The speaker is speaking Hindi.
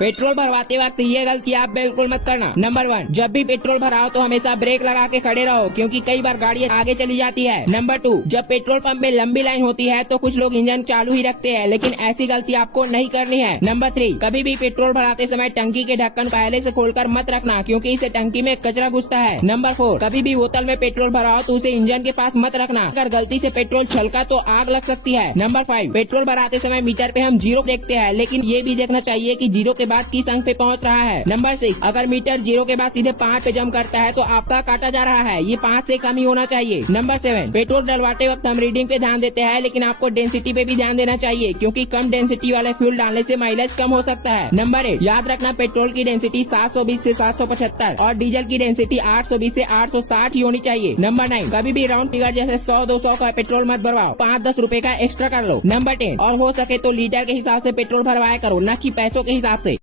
पेट्रोल भरवाते वक्त ये गलती आप बिल्कुल मत करना। नंबर 1, जब भी पेट्रोल भराओ तो हमेशा ब्रेक लगा के खड़े रहो, क्योंकि कई बार गाड़ी आगे चली जाती है। नंबर 2, जब पेट्रोल पंप में लंबी लाइन होती है तो कुछ लोग इंजन चालू ही रखते हैं, लेकिन ऐसी गलती आपको नहीं करनी है। नंबर 3, कभी भी पेट्रोल भराते समय टंकी के ढक्कन पहले से खोलकर मत रखना, क्योंकि इससे टंकी में कचरा घुसता है। नंबर 4, कभी भी बोतल में पेट्रोल भराओ तो उसे इंजन के पास मत रखना, अगर गलती से पेट्रोल छलका तो आग लग सकती है। नंबर 5, पेट्रोल भराते समय मीटर पे हम 0 देखते हैं, लेकिन ये भी देखना चाहिए कि 0 के बाद किस अंक पे पहुंच रहा है। नंबर 6, अगर मीटर 0 के बाद सीधे 5 पे जंप करता है तो आपका काटा जा रहा है, ये 5 से कम ही होना चाहिए। नंबर 7, पेट्रोल डलवाते वक्त हम रीडिंग पे ध्यान देते हैं, लेकिन आपको डेंसिटी पे भी ध्यान देना चाहिए, क्योंकि कम डेंसिटी वाले फ्यूल डालने से माइलेज कम हो सकता है। नंबर 8, याद रखना पेट्रोल की डेंसिटी 720 से 775 और डीजल की डेंसिटी 820 से 860 ही होनी चाहिए। नंबर 9, कभी भी राउंड फिगर जैसे 100-200 का पेट्रोल मत भरवाओ, 5-10 रुपए का एक्स्ट्रा कर लो। नंबर 10, और हो सके तो लीटर के हिसाब से पेट्रोल भरवाया करो, न कि पैसों के हिसाब से।